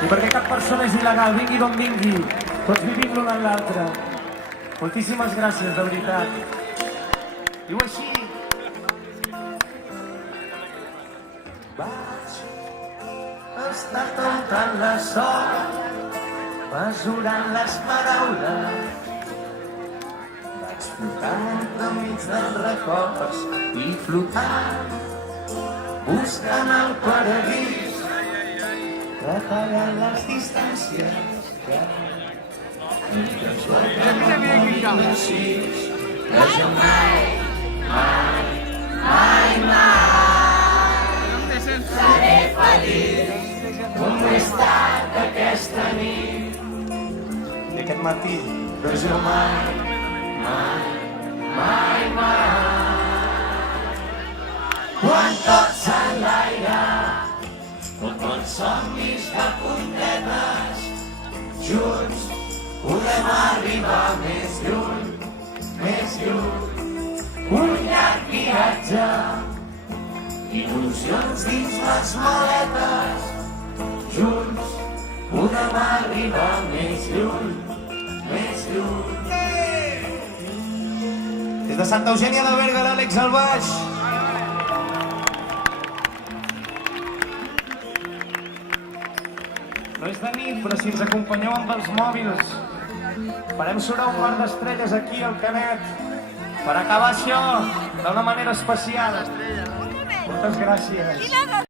I perquè cap persona és il·legal, vingui d'on vingui, tots vivim l'un amb l'altre. Moltíssimes gràcies, de veritat. Diu així. Vaig estar comptant les hores, mesurant les paraules, vaig flotant enmig dels records i flotant, buscant el paradís, retallant les distàncies que jo mai seré feliç com he estat aquesta nit i aquest matí, però jo mai quan tot s'enlaira com els somnis de puntetes, junts podem arribar més lluny, un llarg viatge, il·lusions dins les maletes, junts podem arribar més lluny. Des de Santa Eugènia de Berga, l'Àlex al baix. No és de nit, però si ens acompanyeu amb els mòbils, farem sonar un mar d'estrelles aquí al Canet per acabar això d'una manera especial. Moltes gràcies.